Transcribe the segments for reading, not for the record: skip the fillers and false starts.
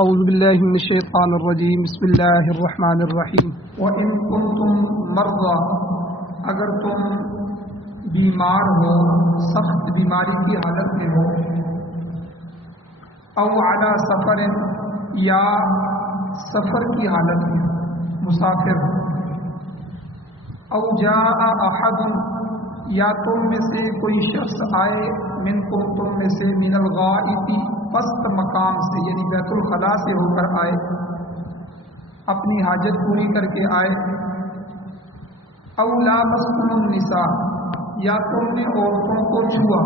اعوذ باللہ من الشیطان الرجیم بسم اللہ الرحمن الرحیم وَإِن كُنتم مرضى، اگر تم بیمار ہو، سخت بیماری کی حالت میں ہو، او علی سفر، یا سفر کی حالت میں مسافر، او جاء احد، یا تم میں سے کوئی شخص آئے، منکم تم میں سے، من الغائط، پست مقام سے یعنی بیت الخلاء سے ہو کر آئے، اپنی حاجت پوری کر کے آئے، او لامستم النساء، یا تم نے عورتوں کو چھوا،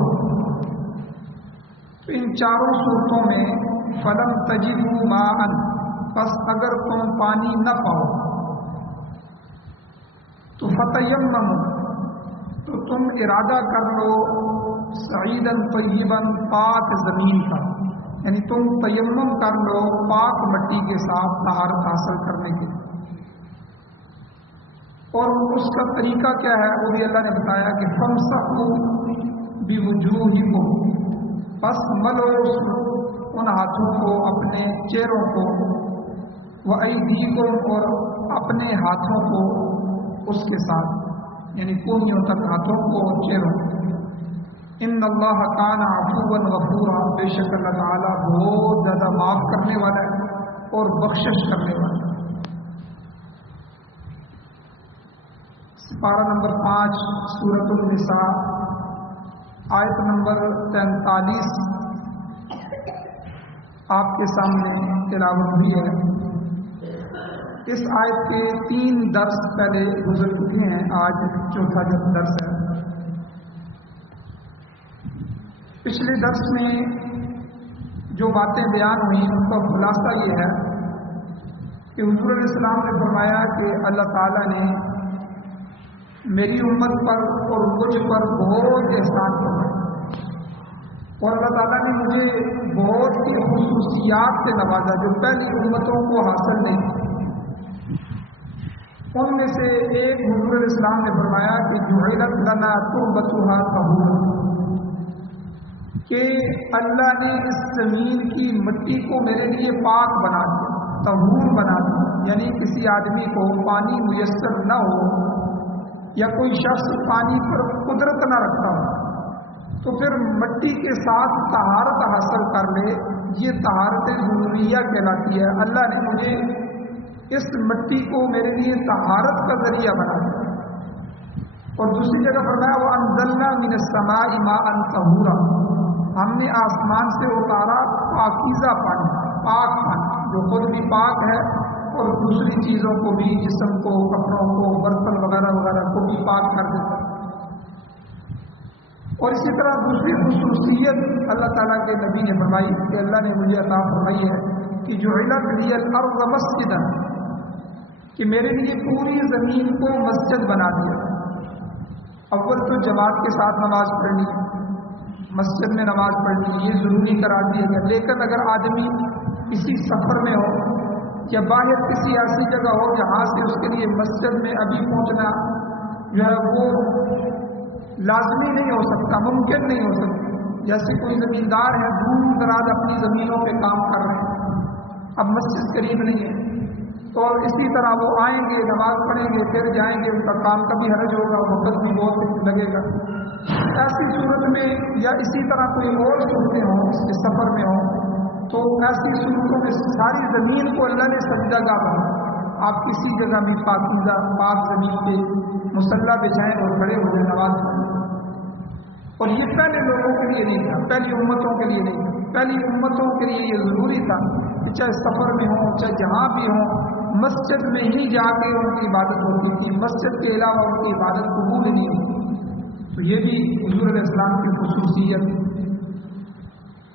تو ان چاروں صورتوں میں فلم تجدوا ماء، پس اگر تم پانی نہ پاؤ تو فتیمموا، تو تم ارادہ کر لو، سعیدا طیبا، پاک زمین کا، یعنی تم تیمم کر لو پاک مٹی کے ساتھ طہارت حاصل کرنے کے لیے۔ اور اس کا طریقہ کیا ہے وہ بھی اللہ نے بتایا کہ فامسحوا بوجوہکم، پس ملو ان ہاتھوں کو، اپنے چہروں کو، وایدیکم، اور اپنے ہاتھوں کو اس کے ساتھ، یعنی کونیوں تک ہاتھوں کو اور چہروں کو۔ ان اللہ کان عفوا غفورا، بے شک اللہ تعالیٰ بہت زیادہ معاف کرنے والا ہے اور بخشش کرنے والا ہے۔ سپارہ نمبر 5 سورۃ النساء، آیت نمبر 43 آپ کے سامنے تلاوت ہوئی ہے۔ اس آیت کے 3 درس پہلے گزر چکے ہیں، آج چوتھا درس ہے۔ پچھلے درس میں جو باتیں بیان ہوئیں ان کا خلاصہ یہ ہے کہ حضور علیہ السلام نے فرمایا کہ اللہ تعالیٰ نے میری امت پر اور مجھ پر بہت احسان فرمایا، اور اللہ تعالیٰ نے مجھے بہت سی خصوصیات سے نوازا جو پہلی امتوں کو حاصل نہیں۔ ان میں سے ایک حضور علیہ السلام نے فرمایا کہ جعلت لنا تربتھا طہورا، کہ اللہ نے اس زمین کی مٹی کو میرے لیے پاک بنا دیا، طہور بنا دیا، یعنی کسی آدمی کو پانی میسر نہ ہو یا کوئی شخص پانی پر قدرت نہ رکھتا ہو تو پھر مٹی کے ساتھ طہارت حاصل کر لے، یہ طہارت ضروریہ کہلاتی ہے۔ اللہ نے مجھے اس مٹی کو میرے لیے طہارت کا ذریعہ بنا دیا۔ اور دوسری جگہ فرمایا وَأَنزَلْنَا مِنَ السَّمَاءِ مَاءً طَهُورًا، ہم نے آسمان سے اتارا پاکیزہ پانی، پاک پانی جو خود بھی پاک ہے اور دوسری چیزوں کو بھی، جسم کو، کپڑوں کو، برتن وغیرہ وغیرہ کو بھی پاک کر دیتا۔ اور اسی طرح دوسری خصوصیت اللہ تعالیٰ کے نبی نے فرمائی کہ اللہ نے مجھے عطا فرمائی ہے کہ جعلت لی الارض مسجدا، کہ میرے لیے پوری زمین کو مسجد بنا دیا۔ اول تو جماعت کے ساتھ نماز پڑھنی، مسجد میں نماز پڑھنی، یہ ضروری قرار دیا گیا۔ لیکن اگر آدمی کسی سفر میں ہو یا باہر کسی ایسی جگہ ہو جہاں سے اس کے لیے مسجد میں ابھی پہنچنا جو ہے وہ لازمی نہیں ہو سکتا، ممکن نہیں ہو سکتا، جیسے کوئی زمیندار ہے دور دراز اپنی زمینوں پہ کام کر رہے ہیں، اب مسجد قریب نہیں ہے، تو اسی طرح وہ آئیں گے، نماز پڑھیں گے، پھر جائیں گے، ان کا کام کا بھی حرج ہوگا، وقت بھی بہت لگے گا۔ ایسی صورت میں یا اسی طرح کوئی اور صورتیں ہوں، اس کے سفر میں ہوں، تو ایسی صورتوں میں ساری زمین کو اللہ نے سجدہ گاہ بنا، آپ کسی جگہ بھی پاکیزہ پاک زمین پہ مصلی بچھائیں اور کھڑے ہو جائیں، نماز پڑھیں۔ اور یہ پہلے لوگوں کے لیے نہیں تھا، پہلی امتوں کے لیے نہیں تھا، پہلی امتوں کے لیے یہ ضروری تھا کہ چاہے سفر میں ہوں، چاہے جہاں بھی ہوں، مسجد میں ہی جا کے ان کی عبادت ہوتی تھی، مسجد کے علاوہ ان کی عبادت قبول نہیں ہوتی۔ تو یہ بھی حضور علیہ السلام کی خصوصیت ہے۔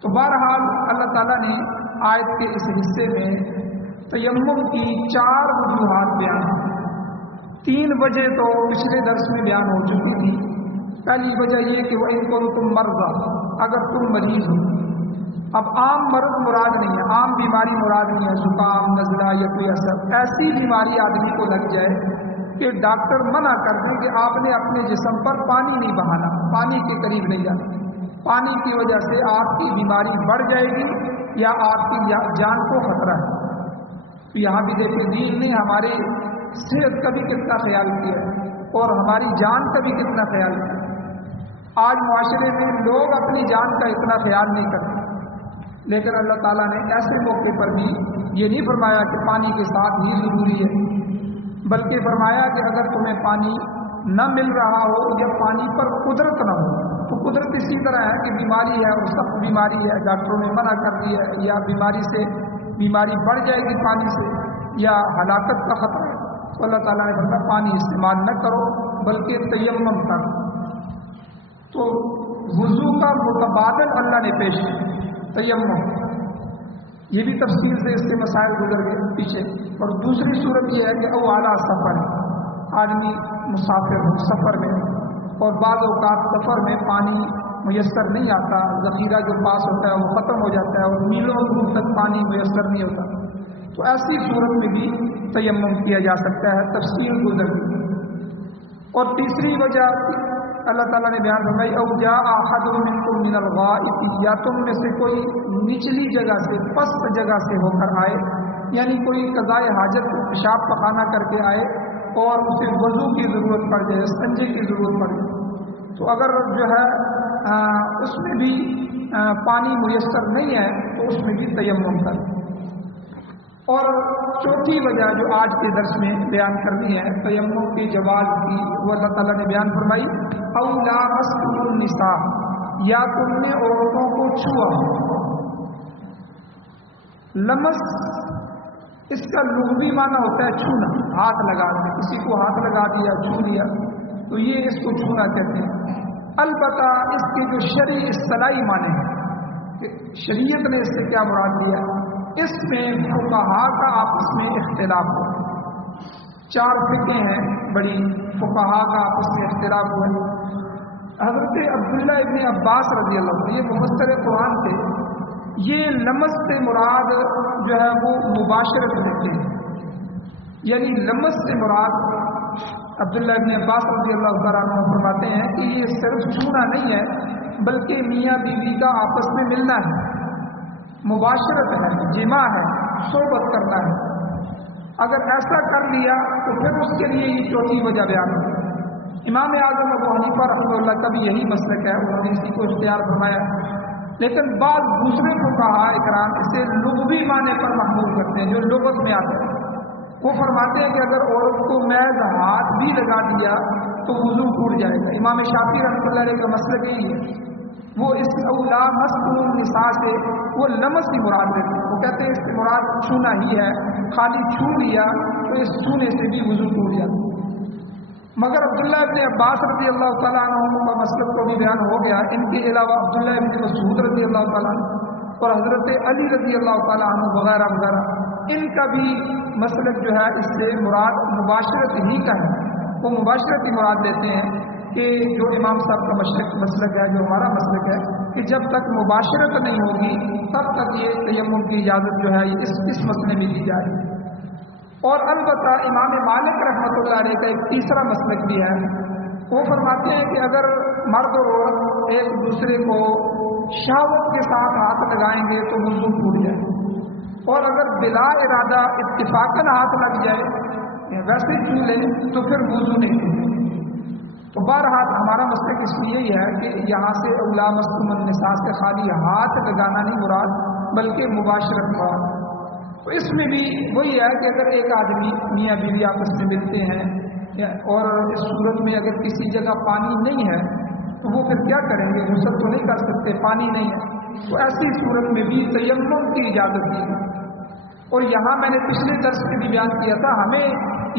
تو بہرحال اللہ تعالیٰ نے آیت کے اس حصے میں تیمم کی 4 وجوہات بیان کی۔ 3 وجہ تو پچھلے درس میں بیان ہو چکی تھی۔ پہلی وجہ یہ کہ وَإِن كُنتم مَرْضَىٰ، اگر تم مریض ہو۔ اب عام مرض مراد نہیں ہے، عام بیماری مراد نہیں ہے، زکام، نزلہ یا کوئی ایسی بیماری آدمی کو لگ جائے کہ ڈاکٹر منع کر دیں کہ آپ نے اپنے جسم پر پانی نہیں بہانا، پانی کے قریب نہیں جانا، پانی کی وجہ سے آپ کی بیماری بڑھ جائے گی یا آپ کی جان کو خطرہ ہے. تو یہاں بھی دیکھیں دین نے ہماری صحت کا بھی کتنا خیال کیا ہے اور ہماری جان کا بھی کتنا خیال کیا. آج معاشرے میں لوگ اپنی جان کا اتنا خیال نہیں کرتے، لیکن اللہ تعالیٰ نے ایسے موقع پر بھی یہ نہیں فرمایا کہ پانی کے ساتھ ہی ضروری ہے، بلکہ فرمایا کہ اگر تمہیں پانی نہ مل رہا ہو یا پانی پر قدرت نہ ہو تو قدرت اسی طرح ہے کہ بیماری ہے اور سخت بیماری ہے، ڈاکٹروں نے منع کر دیا ہے، یا بیماری بڑھ جائے گی پانی سے یا ہلاکت کا خطرہ ہے، تو اللہ تعالیٰ نے فرمایا پانی استعمال نہ کرو بلکہ تیمم کرو. تو وضو کا متبادل اللہ نے پیش کیا تیمم. یہ بھی تفصیل سے اس کے مسائل گزر گئے پیچھے. اور دوسری صورت یہ ہے کہ او اعلیٰ سفر ہے، آدمی مسافر ہو سفر میں، اور بعض اوقات سفر میں پانی میسر نہیں آتا، ذخیرہ جو پاس ہوتا ہے وہ ختم ہو جاتا ہے اور میلوں دور تک پانی میسر نہیں ہوتا، تو ایسی صورت میں بھی تیمم کیا جا سکتا ہے. تفصیل گزر گئی. اور تیسری وجہ اللہ تعالیٰ نے بیان فرمائی او جاء احد منکم من الغائط، یا تم میں سے کوئی نچلی جگہ سے پست جگہ سے ہو کر آئے، یعنی کوئی قضاء حاجت پیشاب پخانہ کر کے آئے اور اسے وضو کی ضرورت پڑ جائے، استنجے کی ضرورت پڑ جائے، تو اگر جو ہے اس میں بھی پانی میسر نہیں ہے تو اس میں بھی تیمم کر. اور چوتھی وجہ جو آج کے درس میں بیان کرنی ہے تیمم کی جواز کی، وہ اللہ تعالیٰ نے بیان فرمائی او لامستم النساء، یا تم نے عورتوں کو چھوا. لمس اس کا لغوی معنی ہوتا ہے چھونا، ہاتھ لگانا، کسی کو ہاتھ لگا دیا، چھو لیا، تو یہ اس کو چھونا کہتے ہیں. البتہ اس کے جو شرعی اصطلاحی معنی ہے، شریعت نے اس سے کیا مراد لیا، اس میں فقہا کا آپس میں اختلاف ہو. 4 فقہیں ہیں بڑی، فقہا کا آپس میں اختلاف ہوا. حضرت عبداللہ ابن عباس رضی اللہ عنہ، یہ مفسر قرآن تھے، یہ لمس سے مراد جو ہے وہ مباشرت دیتے ہیں، یعنی لمس سے مراد عبداللہ ابن عباس رضی اللہ عنہ فرماتے ہیں کہ یہ صرف چھونا نہیں ہے بلکہ میاں بیوی کا آپس میں ملنا ہے، مباشرت ہے، جماع ہے، صحبت کرنا ہے. اگر ایسا کر لیا تو پھر اس کے لیے یہ چوتھی وجہ بیان ہے. امام اعظم ابو حنیفہ رحمۃ اللہ کا بھی یہی مسلک ہے، انہوں نے اسی کو اختیار فرمایا، لیکن بعض دوسرے فقہاء اکرام اسے لغوی معنی پر محمول کرتے ہیں جو لغت میں آتے ہیں. وہ فرماتے ہیں کہ اگر عورت کو محض ہاتھ بھی لگا دیا تو وضو ٹوٹ جائے گا. امام شافعی رحمۃ اللہ علیہ کا مسلک یہی ہے، وہ اس اولا مستم النساء سے وہ لمس کی مراد دیتے ہیں. وہ کہتے ہیں اس کی مراد چھونا ہی ہے، خالی چھو لیا تو اس چھونے سے بھی وضو ٹوٹ جاتا. مگر عبداللہ ابن عباس رضی اللہ تعالیٰ عنہ کا مسلک کو بھی بیان ہو گیا. ان کے علاوہ عبداللہ ابن مسعود رضی اللہ تعالیٰ عنہ اور حضرت علی رضی اللہ تعالیٰ عنہ وغیرہ وغیرہ، ان کا بھی مسلک جو ہے اس سے مراد مباشرت ہی کا ہے. وہ مباشرت ہی مراد دیتے ہیں کہ جو امام صاحب کا مسلک ہے، جو ہمارا مسلک ہے، کہ جب تک مباشرت نہیں ہوگی تب تک یہ تیمم کی اجازت جو ہے اس مسئلے میں دی جائے. اور البتہ امام مالک رحمۃ اللہ علیہ کا ایک تیسرا مسلک بھی ہے. وہ فرماتے ہیں کہ اگر مرد اور عورت ایک دوسرے کو شہوت کے ساتھ ہاتھ لگائیں گے تو وضو ٹوٹ جائے، اور اگر بلا ارادہ اتفاقاً ہاتھ لگ جائے ویسے چھو لیں تو پھر وضو نہیں ٹوٹے. تو بہرحال ہمارا مسلک اس لیے یہی ہے کہ یہاں سے اولا مستم النساء سے خالی ہاتھ لگانا نہیں مراد بلکہ مباشرت مراد. تو اس میں بھی وہی ہے کہ اگر ایک آدمی میاں بیوی آپس میں ملتے ہیں اور اس صورت میں اگر کسی جگہ پانی نہیں ہے تو وہ پھر کیا کریں گے، غسل تو نہیں کر سکتے، پانی نہیں ہے، تو ایسی صورت میں بھی تیمم کی اجازت دی ہے. اور یہاں میں نے پچھلے درس میں بھی بیان کیا تھا، ہمیں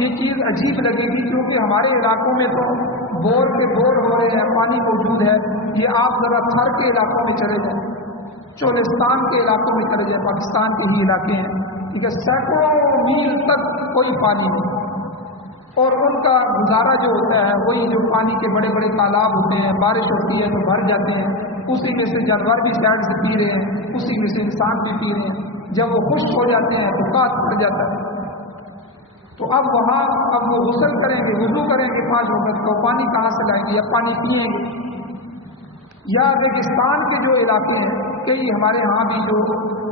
یہ چیز عجیب لگے گی کیونکہ ہمارے علاقوں میں تو بور کے بور ہو رہے ہیں، پانی موجود ہے. یہ آپ ذرا تھر کے علاقوں میں چلے جائیں، چولستان کے علاقوں میں چلے جائیں، پاکستان کے ہی علاقے ہیں، ٹھیک ہے، سینکڑوں میل تک کوئی پانی نہیں، اور ان کا گزارا جو ہوتا ہے وہی جو پانی کے بڑے بڑے تالاب ہوتے ہیں، بارش ہوتی ہے تو بھر جاتے ہیں، اسی میں سے جانور بھی سائڈ سے پی رہے ہیں، اسی میں سے انسان بھی پی رہے ہیں. جب وہ خشک ہو جاتے ہیں تو قحط پڑ جاتا ہے. تو اب وہ غسل کریں گے، وضو کریں گے 5 وقت کو، پانی کہاں سے لائیں گے یا پانی پئیں گے. یا ریگستان کے جو علاقے ہیں، کئی ہمارے ہاں بھی جو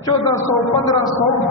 1400-1500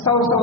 100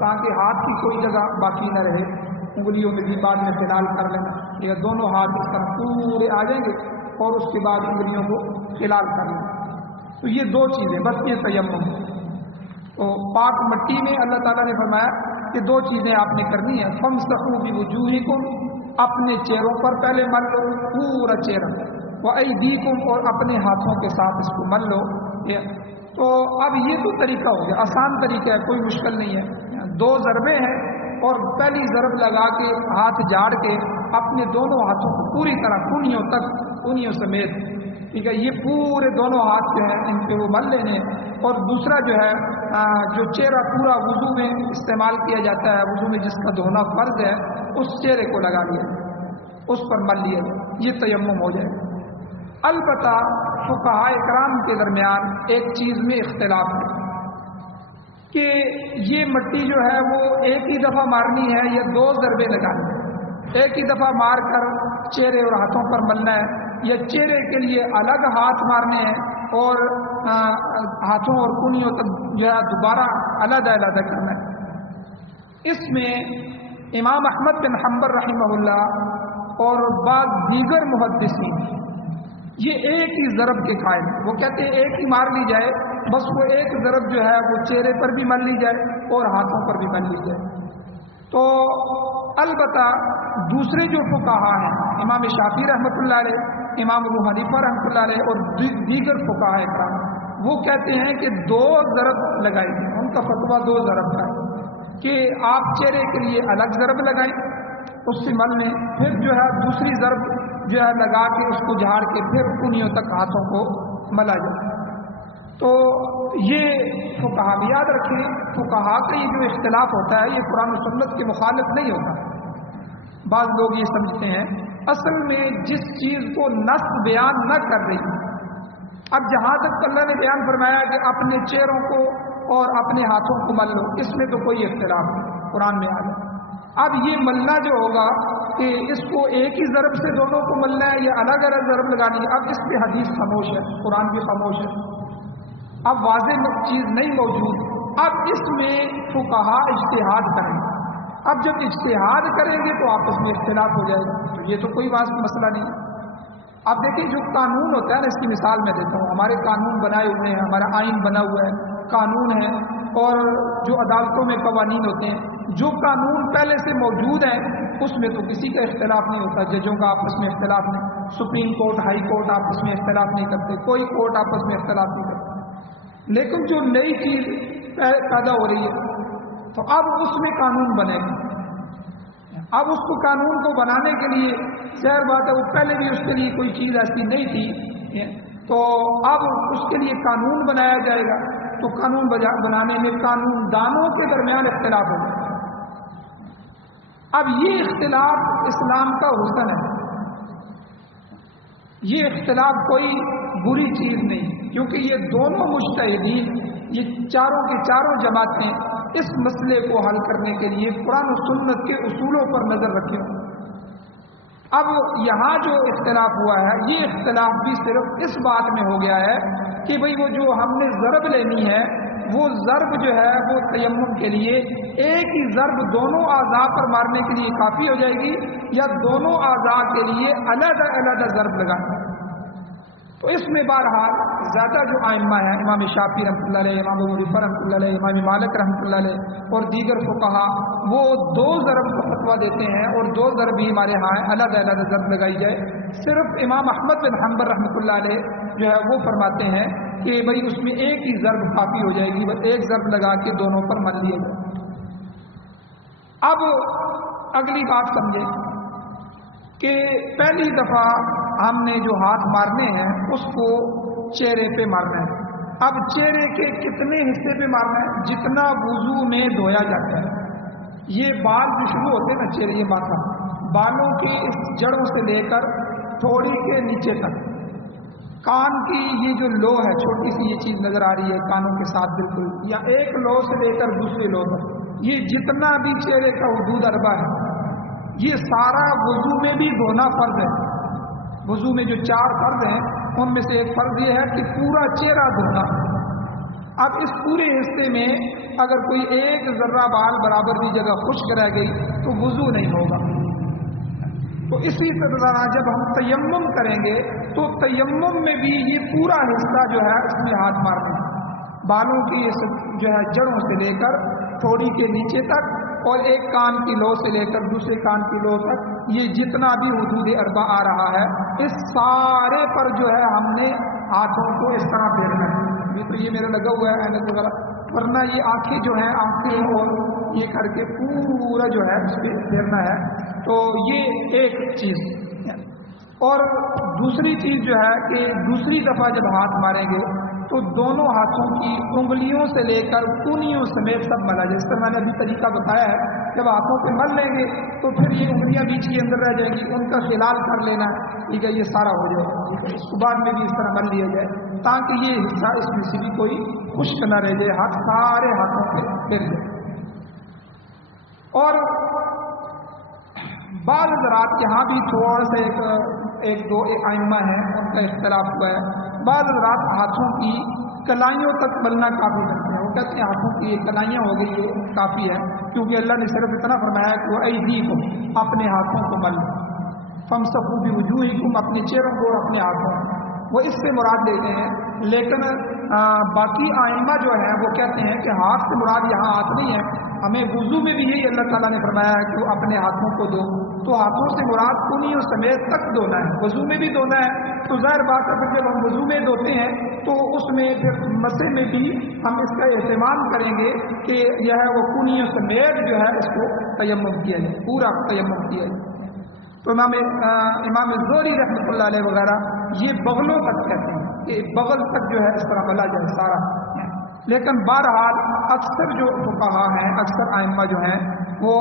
تاکہ ہاتھ کی کوئی جگہ باقی نہ رہے، انگلیوں میں بھی بعد میں فلال کر لینا، یا دونوں ہاتھ اس طرح پورے آ جائیں گے اور اس کے بعد انگلیوں کو فلال کر لینا۔ تو یہ دو چیزیں بس، یہ تیمم۔ تو پاک مٹی میں اللہ تعالیٰ نے فرمایا کہ دو چیزیں آپ نے کرنی ہیں، فَامْسَحُوا بِوُجُوهِكُمْ، اپنے چہروں پر پہلے مل لو پورا چہرہ، وَأَيْدِيكُمْ، اور اپنے ہاتھوں کے ساتھ اس کو مل لو۔ تو اب یہ تو طریقہ ہو گیا، آسان طریقہ ہے، کوئی مشکل نہیں ہے۔ دو ضربیں ہیں اور پہلی ضرب لگا کے ہاتھ جاڑ کے اپنے دونوں ہاتھوں کو پوری طرح کونیوں تک، کونیوں سمیت، ٹھیک ہے، یہ پورے دونوں ہاتھ جو ہیں ان پہ وہ مل لینے، اور دوسرا جو ہے جو چہرہ پورا وضو میں استعمال کیا جاتا ہے، وضو میں جس کا دھونا فرض ہے، اس چہرے کو لگا لیا، اس پر مل لیا، یہ تیمم ہو جائے۔ البتہ فقہاء کرام کے درمیان ایک چیز میں اختلاف ہے کہ یہ مٹی جو ہے وہ ایک ہی دفعہ مارنی ہے یا دو ضربیں لگانی ہے، ایک ہی دفعہ مار کر چہرے اور ہاتھوں پر ملنا ہے، یا چہرے کے لیے الگ ہاتھ مارنے ہیں اور ہاتھوں اور کونیوں تک جو ہے دوبارہ علیحدہ علیحدہ کرنا ہے۔ اس میں امام احمد بن حنبل رحمہ اللہ اور بعض دیگر محدثین یہ ایک ہی ضرب کے قائل، وہ کہتے ہیں ایک ہی مار لی جائے، بس وہ ایک ضرب جو ہے وہ چہرے پر بھی مل لی جائے اور ہاتھوں پر بھی مل لی جائے۔ تو البتہ دوسرے جو فقہا ہیں، امام شافعی رحمۃ اللہ علیہ، امام ابو حنیفہ رحمۃ اللہ علیہ اور دیگر فقہاء کرام، وہ کہتے ہیں کہ دو ضرب لگائی، ان کا فتویٰ دو ضرب کا ہے کہ آپ چہرے کے لیے الگ ضرب لگائیں، اس سے مل لیں، پھر جو ہے دوسری ضرب جو ہے لگا کے اس کو جھاڑ کے پھر کونیوں تک ہاتھوں کو ملا جائے۔ تو یہ فقہا بھی یاد رکھیں، فقہا کا یہ جو اختلاف ہوتا ہے یہ قرآن و سنت کے مخالف نہیں ہوتا۔ بعض لوگ یہ سمجھتے ہیں اصل میں جس چیز کو نص بیان نہ کر رہی، اب جہاں تک اللہ نے بیان فرمایا کہ اپنے چہروں کو اور اپنے ہاتھوں کو مل لو، اس میں تو کوئی اختلاف نہیں، قرآن میں آ جائے۔ اب یہ ملنا جو ہوگا کہ اس کو ایک ہی ضرب سے دونوں کو ملنا ہے یا الگ الگ ضرب لگانی ہے، اب اس پہ حدیث خاموش ہے، قرآن بھی خاموش ہے، اب واضح چیز نہیں موجود۔ اب اس میں فقہا اجتہاد کریں گے، اب جب اجتہاد کریں گے تو آپس میں اختلاف ہو جائے گا، تو یہ تو کوئی واضح مسئلہ نہیں ہے۔ اب دیکھیں جو قانون ہوتا ہے نا، اس کی مثال میں دیتا ہوں، ہمارے قانون بنائے ہوئے ہیں، ہمارا آئین بنا ہوا ہے، قانون ہے، اور جو عدالتوں میں قوانین ہوتے ہیں، جو قانون پہلے سے موجود ہیں اس میں تو کسی کا اختلاف نہیں ہوتا، ججوں کا آپس میں اختلاف نہیں، سپریم کورٹ ہائی کورٹ آپس میں اختلاف نہیں کرتے، کوئی کورٹ آپس میں اختلاف نہیں کرتے۔ لیکن جو نئی چیز پیدا ہو رہی ہے تو اب اس میں قانون بنے گا، اب اس کو قانون کو بنانے کے لیے ظاہر بات ہے وہ پہلے بھی اس کے لیے کوئی چیز ایسی نہیں تھی، تو اب اس کے لیے قانون بنایا جائے گا، تو قانون بنانے میں قانون دانوں کے درمیان اختلاف ہوگا۔ اب یہ اختلاف اسلام کا حسن ہے، یہ اختلاف کوئی بری چیز نہیں، کیونکہ یہ دونوں مجتہدین، یہ چاروں کی چاروں جماعتیں اس مسئلے کو حل کرنے کے لیے قرآن و سنت کے اصولوں پر نظر رکھیں۔ اب یہاں جو اختلاف ہوا ہے یہ اختلاف بھی صرف اس بات میں ہو گیا ہے کہ بھئی وہ جو ہم نے ضرب لینی ہے وہ ضرب جو ہے وہ تیمم کے لیے ایک ہی ضرب دونوں اعضاء پر مارنے کے لیے کافی ہو جائے گی یا دونوں اعضاء کے لیے علیحدہ علیحدہ ضرب لگانا۔ تو اس میں بہرحال زیادہ جو آئمہ ہیں، امام شافعی رحمۃ اللہ علیہ، امام ابو حنیفہ رحمۃ اللہ علیہ، امام مالک رحمۃ اللہ علیہ اور دیگر فقہا، وہ دو ضرب کا فتویٰ دیتے ہیں، اور دو ضرب ہی ہمارے ہاں علیحدہ علیحدہ ضرب لگائی جائے۔ صرف امام احمد بن حنبل رحمۃ اللہ علیہ جو ہے وہ فرماتے ہیں کہ بھئی اس میں ایک ہی ضرب کافی ہو جائے گی، بس ایک ضرب لگا کے دونوں پر مل لیے جائے۔ اب اگلی بات سمجھیں کہ پہلی دفعہ ہم نے جو ہاتھ مارنے ہیں اس کو چہرے پہ مارنا ہے۔ اب چہرے کے کتنے حصے پہ مارنا ہے؟ جتنا وضو میں دھویا جاتا ہے۔ یہ بال جو شروع ہوتے ہیں نا، چہرے، یہ ماتھا، بالوں کی اس جڑوں سے لے کر تھوڑی کے نیچے تک، کان کی یہ جو لو ہے، چھوٹی سی یہ چیز نظر آ رہی ہے کانوں کے ساتھ بالکل، یا ایک لو سے لے کر دوسرے لو تک، یہ جتنا بھی چہرے کا حدود اربع ہے، یہ سارا وضو میں بھی دھونا فرض ہے۔ وضو میں جو 4 فرض ہیں ان میں سے ایک فرض یہ ہے کہ پورا چہرہ دھونا۔ اب اس پورے حصے میں اگر کوئی ایک ذرہ بال برابر بھی جگہ خشک رہ گئی تو وضو نہیں ہوگا. تو اسی طرح جب ہم تیمم کریں گے تو تیمم میں بھی یہ پورا حصہ جو ہے اس میں ہاتھ مارنا ہے، بالوں کی جو ہے جڑوں سے لے کر تھوڑی کے نیچے تک، اور ایک کان کی لو سے لے کر دوسرے کان کی لو تک، یہ جتنا بھی حدود اربع آ رہا ہے اس سارے پر جو ہے ہم نے ہاتھوں کو اس طرح پھیرنا ہے. تو یہ میرا لگا ہوا ہے اینک وغیرہ، ورنہ یہ آنکھیں جو ہیں آنکھیں اور یہ کر کے پورا جو ہے اس پہ پھیرنا ہے. تو یہ ایک چیز. اور دوسری چیز جو ہے کہ دوسری دفعہ جب ہاتھ ماریں گے تو دونوں ہاتھوں کی انگلیوں سے لے کر کونیوں سمیت سب ملا جائے. اس طرح میں نے ابھی طریقہ بتایا ہے، جب ہاتھوں پہ مل لیں گے تو پھر یہ انگلیاں بیچ کے اندر رہ جائیں گی، ان کا خلال کر لینا، ٹھیک ہے، یہ سارا ہو جائے. اس کو بعد میں بھی اس طرح مل لیا جائے تاکہ یہ حصہ اس میں سے بھی کوئی خشک نہ رہ جائے، ہاتھ سارے ہاتھوں پہ پھر جائے. اور بعض حضرات یہاں بھی تھوڑا سا ایک دو ائمہ ہیں ان کا اختلاف ہوا ہے. بعض حضرات ہاتھوں کی کلائیوں تک ملنا کافی کرتے ہیں، وہ کہتے ہیں ہاتھوں کی کلائیاں ہو گئی یہ کافی ہے، کیونکہ اللہ نے صرف اتنا فرمایا کہ وہ ایدیکم اپنے ہاتھوں کو مل، فامسحوا بوجوہکم اپنے چہروں کو اور اپنے ہاتھوں، وہ اس سے مراد لیتے ہیں. لیکن باقی ائمہ جو ہیں وہ کہتے ہیں کہ ہاتھ سے مراد یہاں ہاتھ نہیں ہے، ہمیں وضو میں بھی یہی اللہ تعالیٰ نے فرمایا ہے کہ وہ اپنے ہاتھوں کو دو، تو ہاتھوں سے مراد کونیوں سمیت تک دھونا ہے، وضو میں بھی دھونا ہے. تو ظاہر بات ہے کہ جب ہم وضو میں دھوتے ہیں تو اس میں پھر مسے میں بھی ہم اس کا اہتمام کریں گے کہ یہ ہے وہ کونیوں سمیت جو ہے اس کو تیمم کیا جائے، پورا تیمم کیا جائے. تو امام زہری رحمۃ اللہ علیہ وغیرہ یہ بغلوں تک کہتے ہیں کہ بغل تک جو ہے اس طرح ملا جائے سارا. لیکن بہرحال اکثر جو فقہا ہیں، اکثر ائمہ جو ہیں وہ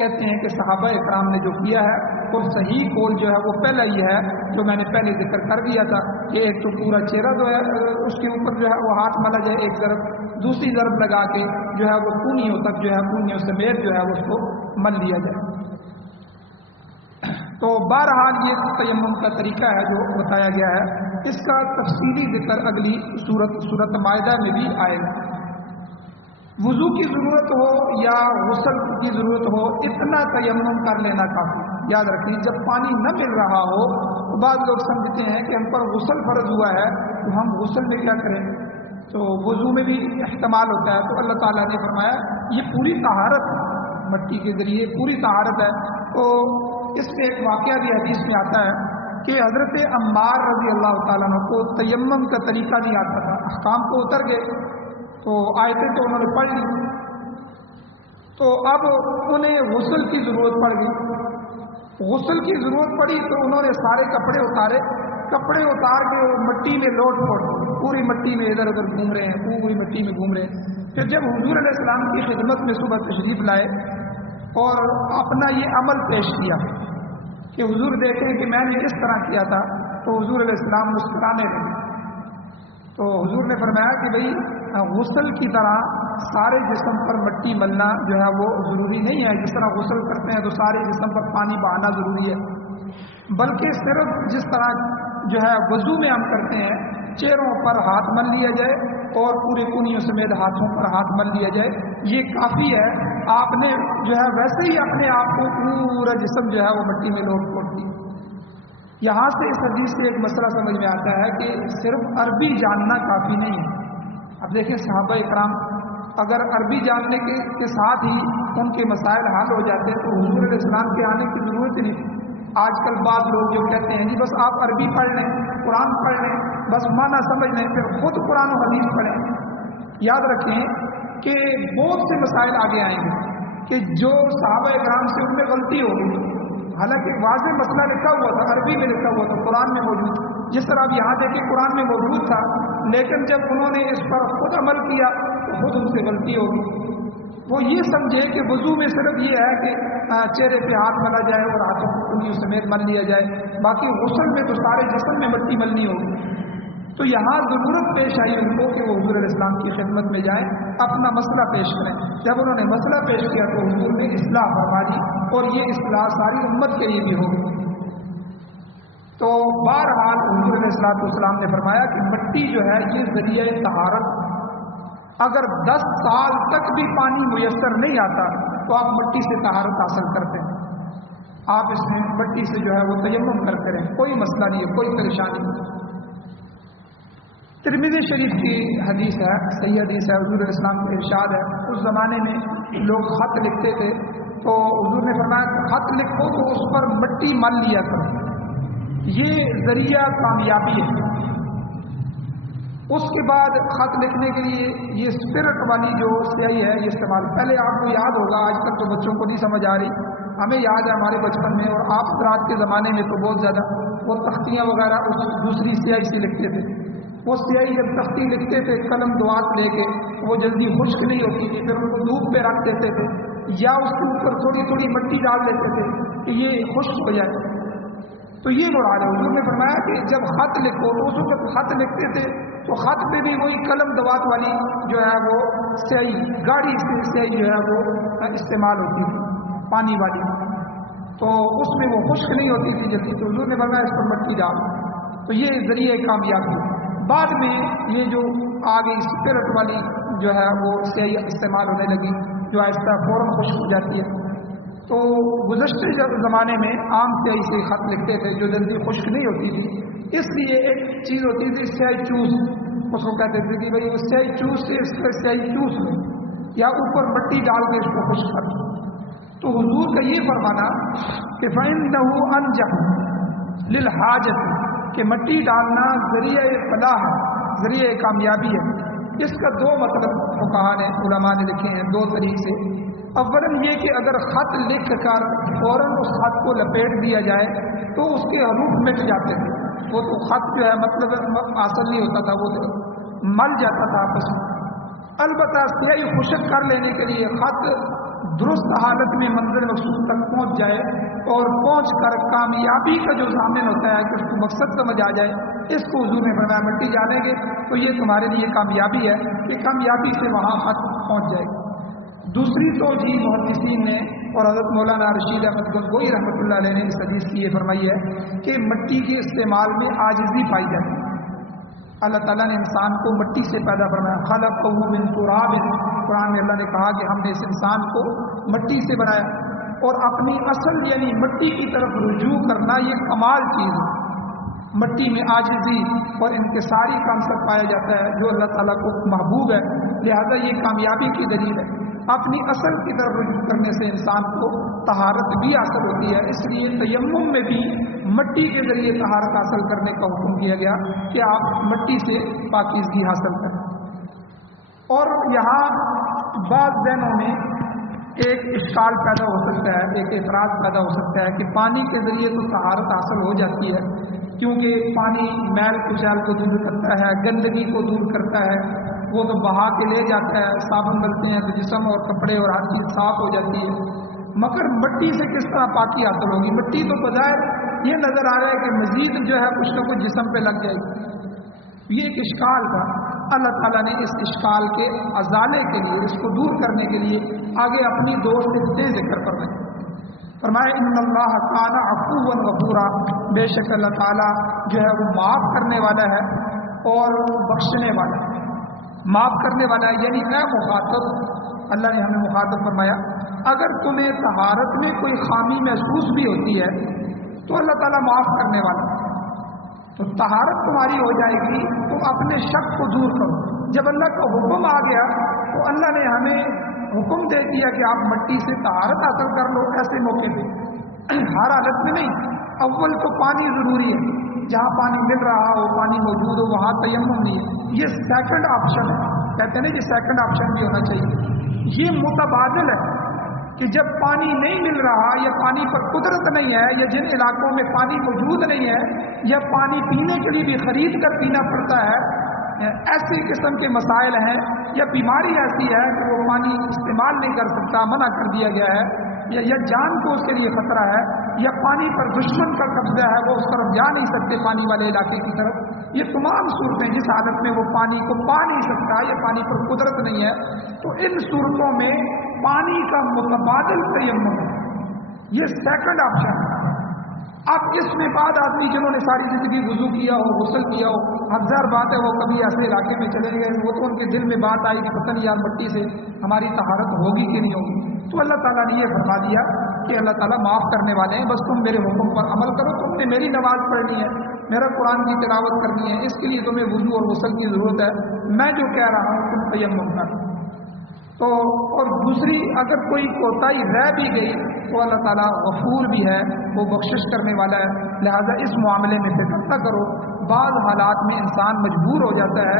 کہتے ہیں کہ صحابہ اکرام نے جو کیا ہے اور صحیح قول جو ہے وہ پہلا ہی ہے جو میں نے پہلے ذکر کر دیا تھا کہ ایک تو پورا چہرہ جو ہے اس کے اوپر جو ہے وہ ہاتھ ملا جائے ایک طرف، دوسری طرف لگا کے جو ہے وہ کونیوں تک جو ہے کونیوں سمیت جو ہے اس کو مل لیا جائے. تو بہرحال یہ تیمم کا طریقہ ہے جو بتایا گیا ہے. اس کا تفصیلی ذکر اگلی سورت مائدہ میں بھی آئے گا. وضو کی ضرورت ہو یا غسل کی ضرورت ہو، اتنا تیمم کر لینا کافی. یاد رکھیے جب پانی نہ مل رہا ہو تو بعض لوگ سمجھتے ہیں کہ ہم پر غسل فرض ہوا ہے تو ہم غسل میں کیا کریں، تو وضو میں بھی احتمال ہوتا ہے. تو اللہ تعالیٰ نے فرمایا یہ پوری طہارت ہے، مٹی کے ذریعے پوری طہارت ہے. تو اس میں ایک واقعہ بھی حدیث میں آتا ہے کہ حضرت عمار رضی اللہ تعالیٰ عنہ کو تیمم کا طریقہ نہیں آتا تھا. احکام کو اتر گئے تو آیتیں تو انہوں نے پڑھ لی، تو اب انہیں غسل کی ضرورت پڑ گئی. غسل کی ضرورت پڑی تو انہوں نے سارے کپڑے اتارے، کپڑے اتار کے مٹی میں لوٹ پوٹ پوری مٹی میں ادھر ادھر گھوم رہے ہیں، پوری مٹی میں گھوم رہے ہیں. پھر جب حضور علیہ السلام کی خدمت میں صبح تشریف لائے اور اپنا یہ عمل پیش کیا کہ حضور دیکھیں کہ میں نے کس طرح کیا تھا، تو حضور علیہ السلام مسکرانے لگے. تو حضور نے فرمایا کہ بھئی غسل کی طرح سارے جسم پر مٹی ملنا جو ہے وہ ضروری نہیں ہے. جس طرح غسل کرتے ہیں تو سارے جسم پر پانی بہانا ضروری ہے، بلکہ صرف جس طرح جو ہے وضو میں ہم کرتے ہیں چہروں پر ہاتھ مل لیا جائے اور پورے کونیوں سمیت ہاتھوں پر ہاتھ مل لیا جائے، یہ کافی ہے. آپ نے جو ہے ویسے ہی اپنے آپ کو پورا جسم جو ہے وہ مٹی میں لوٹ پوٹ دی. یہاں سے اس حدیث سے ایک مسئلہ سمجھ میں آتا ہے کہ صرف عربی جاننا کافی نہیں ہے. اب دیکھیں صحابہ اکرام اگر عربی جاننے کے ساتھ ہی ان کے مسائل حل ہو جاتے تو حضور علیہ السلام کے آنے کی ضرورت نہیں تھی. آج کل بعض لوگ جو کہتے ہیں جی بس آپ عربی پڑھ لیں، قرآن پڑھ لیں، بس معنی سمجھ لیں، پھر خود قرآن و حدیث پڑھیں. یاد رکھیں کہ بہت سے مسائل آگے آئیں گے کہ جو صحابہ اکرام سے ان میں غلطی ہو گئی، حالانکہ واضح مسئلہ لکھا ہوا تھا، عربی میں لکھا ہوا تھا، قرآن میں موجود، جس طرح اب یہاں دیکھیں قرآن میں موجود تھا، لیکن جب انہوں نے اس پر خود عمل کیا تو خود ان سے غلطی ہوگی. وہ یہ سمجھے کہ وضو میں صرف یہ ہے کہ چہرے پہ ہاتھ ملا جائے اور ہاتھوں کو کونیوں سمیت مل لیا جائے، باقی غسل میں تو سارے جسم میں مٹی ملنی ہوگی. تو یہاں ضرورت پیش آئی ان کو کہ وہ حضور علیہ السلام کی خدمت میں جائیں، اپنا مسئلہ پیش کریں. جب انہوں نے مسئلہ پیش کیا تو حضور نے اصلاح فرما دی اور یہ اصلاح ساری امت کے لیے بھی ہوگی. تو بہرحال حضور علیہ السلام نے فرمایا کہ مٹی جو ہے یہ ذریعہ طہارت اگر 10 سال تک بھی پانی میسر نہیں آتا تو آپ مٹی سے طہارت حاصل کرتے ہیں، آپ اس میں مٹی سے جو ہے وہ تیمم کرتے رہیں، کوئی مسئلہ نہیں ہے، کوئی پریشانی نہیں۔ ترمذی شریف کی حدیث ہے، صحیح حدیث ہے، حضور علیہ السلام کا ارشاد ہے، اس زمانے میں لوگ خط لکھتے تھے تو حضور نے فرمایا کہ خط لکھو تو اس پر مٹی مل لیا کرو، یہ ذریعہ کامیابی ہے۔ اس کے بعد خط لکھنے کے لیے یہ اسپرٹ والی جو سیاہی ہے یہ استعمال، پہلے آپ کو یاد ہوگا، آج تک تو بچوں کو نہیں سمجھ آ رہی، ہمیں یاد ہے ہمارے بچپن میں اور آپ رات کے زمانے میں تو بہت زیادہ، وہ تختیاں وغیرہ اس دوسری سیاہی سے لکھتے تھے، وہ سیاہی جب تختی لکھتے تھے قلم دوات لے کے وہ جلدی خشک نہیں ہوتی تھی، پھر ان کو دھوپ پہ رکھ دیتے تھے یا اس کے اوپر تھوڑی تھوڑی مٹی ڈال دیتے تھے کہ یہ خشک ہو جائے۔ تو یہ مراد ہے، حضور نے فرمایا کہ جب خط لکھو تو اس وقت خط لکھتے تھے تو خط پہ بھی وہی قلم دوات والی جو ہے وہ سیاہی، گاڑی سے سیاہی جو ہے وہ استعمال ہوتی تھی پانی والی، تو اس میں وہ خشک نہیں ہوتی تھی جلدی، تو حضور نے فرمایا اس پر مٹی ڈال، تو یہ ذریعہ کامیابی۔ بعد میں یہ جو آگے اسپرٹ والی جو ہے وہ سیاہی استعمال ہونے لگی جو آہستہ فوراً خشک ہو جاتی ہے، تو گزشتہ زمانے میں عام سیاہی سے خط لکھتے تھے جو جلدی خشک نہیں ہوتی تھی، اس لیے ایک چیز ہوتی تھی سیاہی چوس، اس کو کہتے تھے کہ بھائی وہ سیاہی چوس سے اس کا سیاہی چوس لو یا اوپر مٹی ڈال کے اس کو خشک کر دو۔ تو حضور کا یہ فرمانا کہ فَإِنَّهُ أَنْجَحُ لِلْحَاجَةِ کہ مٹی ڈالنا ذریعہ فلاح ہے، ذریعہ کامیابی ہے، اس کا دو مطلب فقہاء نے علماء نے لکھے ہیں دو طریق سے۔ اولاً یہ کہ اگر خط لکھ کر فوراً اس خط کو لپیٹ دیا جائے تو اس کے حروف مٹ جاتے تھے، وہ تو خط جو ہے مطلب حاصل نہیں ہوتا تھا، وہ مل جاتا تھا آپس میں۔ البتہ سیاہی خشک کر لینے کے لیے خط درست حالت میں منزل مقصود تک پہنچ جائے اور پہنچ کر کامیابی کا جو ضامن ہوتا ہے کہ اس کو مقصد سمجھ آ جائے، اس کو حضور نے فرمایا مٹی ڈالیں گے تو یہ تمہارے لیے کامیابی ہے کہ کامیابی سے وہاں خط پہنچ جائے گا۔ دوسری توجیہ محدثین نے اور حضرت مولانا رشید احمد گنگوئی رحمۃ اللہ علیہ نے اس حدیث کی یہ فرمائی ہے کہ مٹی کے استعمال میں عاجزی پائی جاتی ہے۔ اللہ تعالیٰ نے انسان کو مٹی سے پیدا فرمایا، خلقہ من تراب، قرآن میں اللہ نے کہا کہ ہم نے اس انسان کو مٹی سے بنایا، اور اپنی اصل یعنی مٹی کی طرف رجوع کرنا یہ کمال چیز ہے۔ مٹی میں عاجزی اور انکساری کا عنصر پایا جاتا ہے جو اللہ تعالیٰ کو محبوب ہے، لہذا یہ کامیابی کی دلیل ہے۔ اپنی اصل کی طرف رجوع کرنے سے انسان کو طہارت بھی حاصل ہوتی ہے، اس لیے تیمم میں بھی مٹی کے ذریعے طہارت حاصل کرنے کا حکم دیا گیا کہ آپ مٹی سے پاکیزگی حاصل کریں۔ اور یہاں بعض ذہنوں میں ایک اشکال پیدا ہو سکتا ہے، ایک اعتراض پیدا ہو سکتا ہے کہ پانی کے ذریعے تو طہارت حاصل ہو جاتی ہے کیونکہ پانی میل کچیل کو دور کرتا ہے، گندگی کو دور کرتا ہے، وہ تو بہا کے لے جاتا ہے، صابن ملتے ہیں تو جسم اور کپڑے اور ہر چیز صاف ہو جاتی ہے، مگر مٹی سے کس طرح پاکی حاصل ہوگی؟ مٹی تو بظاہر یہ نظر آ رہا ہے کہ مزید جو ہے کچھ نہ کچھ جسم پہ لگ جائے گی۔ یہ ایک اشکال تھا، اللہ تعالیٰ نے اس اشکال کے ازالے کے لیے، اس کو دور کرنے کے لیے آگے اپنی دو صفتیں ذکر فرمائی۔ فرمایا ان اللہ کان عفوا غفورا، بے شک اللہ تعالیٰ جو ہے وہ معاف کرنے والا ہے اور بخشنے والا ہے۔ معاف کرنے والا ہے یعنی اے مخاطب، اللہ نے ہمیں مخاطب فرمایا اگر تمہیں طہارت میں کوئی خامی محسوس بھی ہوتی ہے تو اللہ تعالیٰ معاف کرنے والا ہے، تو طہارت تمہاری ہو جائے گی تو اپنے شک کو دور کرو۔ جب اللہ کا حکم آ گیا تو اللہ نے ہمیں حکم دے دیا کہ آپ مٹی سے طہارت حاصل کر لو، ایسے موقع پہ ہر حالت میں نہیں۔ اول تو پانی ضروری ہے، جہاں پانی مل رہا ہو، پانی موجود ہو، وہاں تیمم نہیں ہے، یہ سیکنڈ آپشن ہے، کہتے ہیں نا یہ سیکنڈ آپشن بھی ہونا چاہیے۔ یہ متبادل ہے کہ جب پانی نہیں مل رہا یا پانی پر قدرت نہیں ہے یا جن علاقوں میں پانی موجود نہیں ہے یا پانی پینے کے لیے بھی خرید کر پینا پڑتا ہے، ایسی قسم کے مسائل ہیں یا بیماری ایسی ہے کہ وہ پانی استعمال نہیں کر سکتا، منع کر دیا گیا ہے، یا جان کو اس کے لیے خطرہ ہے، یا پانی پر دشمن کا قبضہ ہے، وہ اس طرف جا نہیں سکتے پانی والے علاقے کی طرف، یہ تمام صورتیں جس حالت میں وہ پانی کو پا نہیں سکتا یا پانی پر قدرت نہیں ہے، تو ان صورتوں میں پانی کا متبادل تیمم ہے، یہ سیکنڈ آپشن ہے۔ اب اس میں بعد آدمی جنہوں نے ساری زندگی وضو کیا ہو، غسل کیا ہو، ہزار بات ہے، وہ کبھی ایسے علاقے میں چلے گئے، وہ تو ان کے دل میں بات آئی کہ پتہ نہیں یار مٹی سے ہماری طہارت ہوگی کہ نہیں ہوگی، تو اللہ تعالیٰ نے یہ فرما دیا کہ اللہ تعالیٰ معاف کرنے والے ہیں، بس تم میرے حکم پر عمل کرو، تم نے میری نماز پڑھنی ہے، میرا قرآن کی تلاوت کرنی ہے، اس کے لیے تمہیں وضو اور غسل کی ضرورت ہے، میں جو کہہ رہا ہوں تم تیمم کر۔ تو اور دوسری اگر کوئی کوتاہی رہ بھی گئی تو اللہ تعالیٰ غفور بھی ہے، وہ بخشش کرنے والا ہے، لہذا اس معاملے میں فکر نہ کرو۔ بعض حالات میں انسان مجبور ہو جاتا ہے،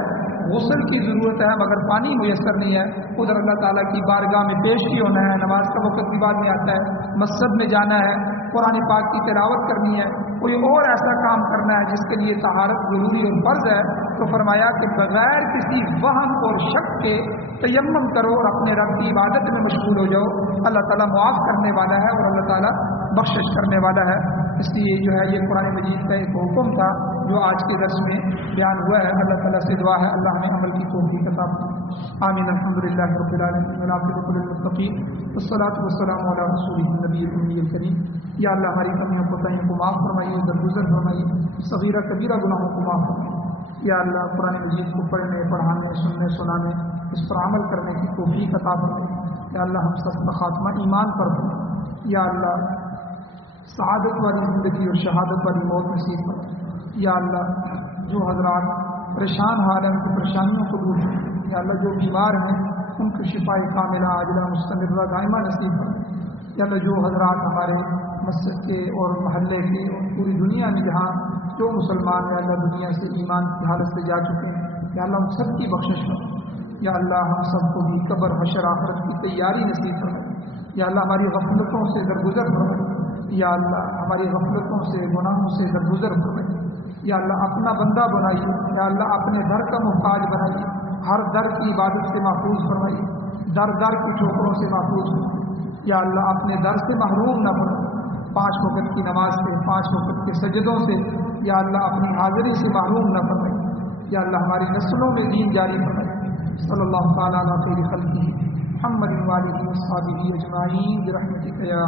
غسل کی ضرورت ہے مگر پانی میسر نہیں ہے، ادھر اللہ تعالیٰ کی بارگاہ میں پیش کی ہونا ہے، نماز کا وقت بھی بعد میں آتا ہے، مسجد میں جانا ہے، قرآن پاک کی تلاوت کرنی ہے، کوئی اور ایسا کام کرنا ہے جس کے لیے طہارت ضروری اور فرض ہے، تو فرمایا کہ بغیر کسی وہم اور شک کے تیمم کرو اور اپنے رب کی عبادت میں مشغول ہو جاؤ، اللہ تعالیٰ معاف کرنے والا ہے اور اللہ تعالیٰ بخشش کرنے والا ہے۔ اس لیے جو ہے یہ قرآن مجید کا ایک حکم تھا جو آج کے درس میں بیان ہوا ہے۔ اللہ تعالیٰ سے دعا ہے اللہ ہمیں عمل کی توفیق عطا فرمائے۔ آمین۔ الحمدللہ رب العالمین والعاقبۃ للمتقین والصلاۃ والسلام علی رسولہ النبی الامی الکریم۔ یا اللہ ہماری کمیوں کوتاہیوں کو معاف فرمائیے، درگزر فرمائیے، صغیرہ کبیرہ گناہوں کو معاف فرمائیے۔ یا اللہ قرآن مجید کو پڑھنے، پڑھانے، سننے، سنانے، اس پر عمل کرنے کی توفیق عطا فرمائے۔ یا اللہ ہم سب کا خاتمہ ایمان پر ہو۔ یا اللہ سعادت والی زندگی اور شہادت والی موت نصیب فرمائے۔ یا اللہ جو حضرات پریشان حال ہیں ان کی پریشانیوں کو دور کریں۔ یا اللہ جو بیمار ہیں ان کو شفاء کاملہ عاجلہ مستمرہ دائمہ نصیب فرمائے۔ یا اللہ جو حضرات ہمارے مسجد کے اور محلے کے اور پوری دنیا میں جہاں جو مسلمان یا اللہ دنیا سے ایمان کی حالت سے جا چکے ہیں، یا اللہ ان سب کی بخشش فرمائے۔ یا اللہ ہم سب کو بھی قبر حشر آخرت کی تیاری نصیب فرمائے۔ یا اللہ ہماری غفلتوں سے درگزر فرمائے۔ یا اللہ ہماری غفلتوں سے، گناہوں سے درگزر فرمائے۔ یا اللہ اپنا بندہ بنائیے، یا اللہ اپنے در کا محتاج بنائیے، ہر در کی عبادت سے محفوظ فرمائیے، در در کی ٹھوکروں سے محفوظ فرمائیے۔ یا اللہ اپنے در سے محروم نہ فرمائے، 5 وقت کی نماز سے، 5 وقت کے سجدوں سے، یا اللہ اپنی حاضری سے محروم نہ فرمائے۔ یا اللہ ہماری نسلوں میں دین جاری فرمائے۔ صلی اللہ تعالیٰ علیہ خیر خلقہ محمد وآلہ وصحبہ اجمعین برحمتک یا